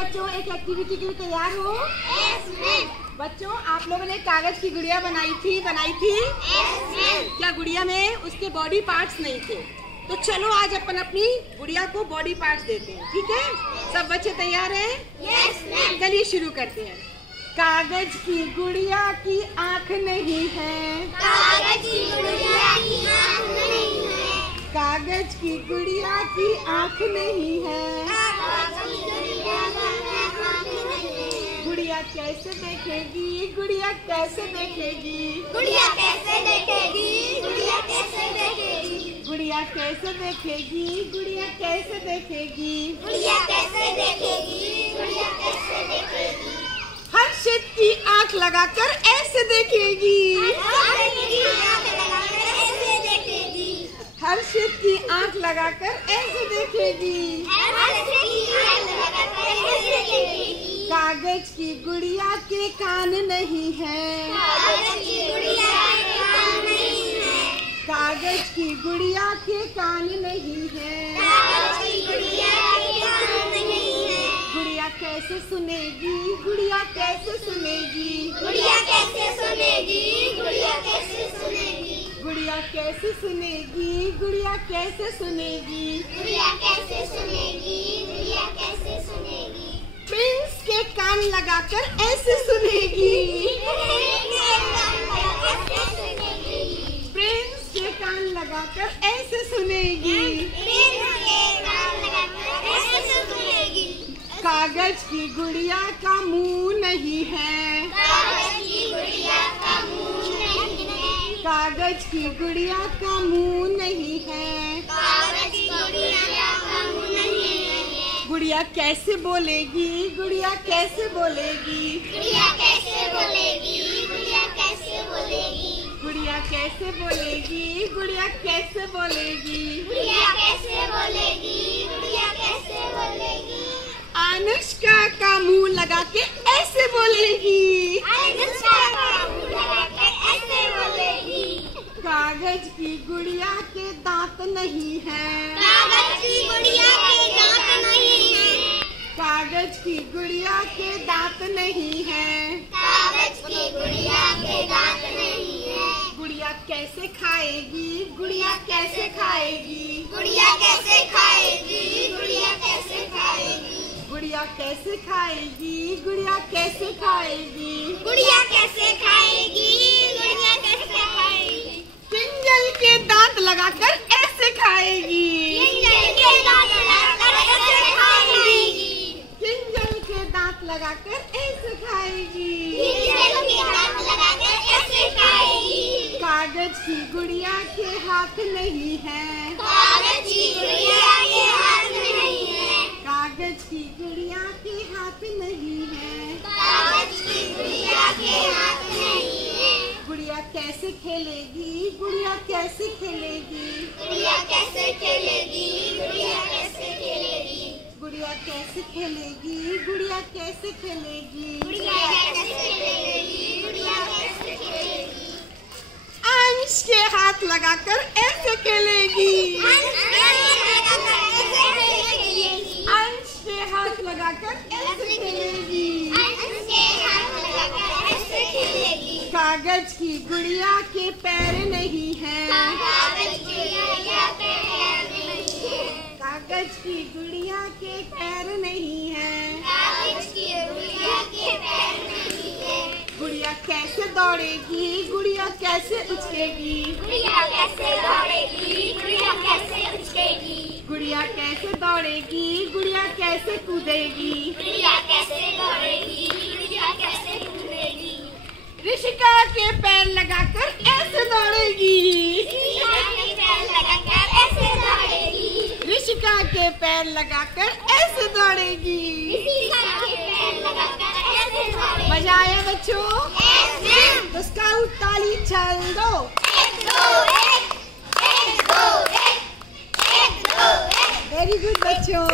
बच्चों एक एक्टिविटी के लिए तैयार हो? बच्चों आप लोगों ने कागज की गुड़िया बनाई थी? क्या गुड़िया में उसके बॉडी पार्ट्स नहीं थे? तो चलो आज अपन अपनी गुड़िया को बॉडी पार्ट्स देते हैं, ठीक है? सब बच्चे तैयार हैं? चलिए शुरू करते हैं। कागज की गुड़िया की आँख नहीं है, कागज की गुड़िया की आँख नहीं है, कागज की गुड़िया की आँख नहीं है, गुड़िया कैसे देखेगी, गुड़िया कैसे देखेगी, गुड़िया कैसे देखेगी, गुड़िया कैसे देखेगी, गुड़िया कैसे देखेगी, गुड़िया कैसे देखेगी, गुड़िया कैसे देखेगी, गुड़िया कैसे देखेगी, हर्षित की आँख लगाकर ऐसे देखेगी, हर्षित की आँख लगाकर ऐसे देखेगी, कागज की गुड़िया के कान नहीं है, कागज की गुड़िया के कान नहीं है, गुड़िया कैसे सुनेगी, गुड़िया कैसे सुनेगी, गुड़िया कैसे सुनेगी, गुड़िया कैसे सुनेगी, गुड़िया कैसे सुनेगी, गुड़िया कैसे सुनेगी, गुड़िया कैसे सुनेगी, गुड़िया कैसे सुनेगी, प्रिंस के कान लगाकर ऐसे सुनेगी, प्रिंस के कान लगाकर ऐसे सुनेगी, कागज की गुड़िया का मुंह नहीं है, कागज की गुड़िया का मुंह नहीं है, गुड़िया कैसे बोलेगी, गुड़िया कैसे बोलेगी, गुड़िया कैसे बोलेगी, गुड़िया कैसे बोलेगी, गुड़िया कैसे बोलेगी, गुड़िया कैसे बोलेगी, गुड़िया कैसे बोलेगी, गुड़िया कैसे बोलेगी, अनुष्का का मुंह लगा के ऐसे बोलेगी, अनुष्का का मुंह लगा के ऐसे बोलेगी, कागज की गुड़िया के दांत नहीं है, कागज की गुड़िया के दांत नहीं है, कागज की गुड़िया के दांत नहीं है, कागज की गुड़िया के दांत नहीं है, गुड़िया कैसे खाएगी, गुड़िया कैसे खाएगी, गुड़िया कैसे खाएगी, गुड़िया कैसे खाएगी, गुड़िया कैसे खाएगी, गुड़िया कैसे खाएगी, गुड़िया कैसे खाएगी, गुड़िया कैसे खाएगी, किंजल के दांत लगाकर ऐसे खाएगी, किंजल के दांत लगाकर ऐसे खाएगी, किंजल के दांत लगाकर ऐसे खाएगी, किंजल के दांत लगाकर ऐसे खाएगी, कागज की गुड़िया के हाथ नहीं है, कागज की गुड़िया के हाथ नहीं है, कागज की गुड़िया के हाथ नहीं है, कागज की गुड़िया के हाथ नहीं है, गुड़िया कैसे खेलेगी, गुड़िया कैसे खेलेगी, गुड़िया कैसे खेलेगी, गुड़िया कैसे खेलेगी, गुड़िया कैसे खेलेगी, गुड़िया कैसे खेलेगी, गुड़िया कैसे खेलेगी, गुड़िया कैसे खेलेगी, अंश के हाथ लगाकर ऐसे खेलेगी, अंश के हाथ लगाकर ऐसे खेलेगी, कागज की गुड़िया के पैर नहीं है, कागज की गुड़िया के पैर नहीं है, गुड़िया कैसे दौड़ेगी, गुड़िया कैसे उछलेगी, गुड़िया कैसे दौड़ेगी, गुड़िया कैसे उछलेगी, गुड़िया कैसे दौड़ेगी, गुड़िया कैसे कूदेगी, गुड़िया कैसे दौड़ेगी, गुड़िया कैसे कूदेगी, ऋषिका के पैर लगाकर ऐसे दौड़ेगी, ऋषिका के पैर लगाकर ऐसे दौड़ेगी, मजा आया बच्चों? तो स्काउट ताली चल दो। वेरी गुड बच्चों।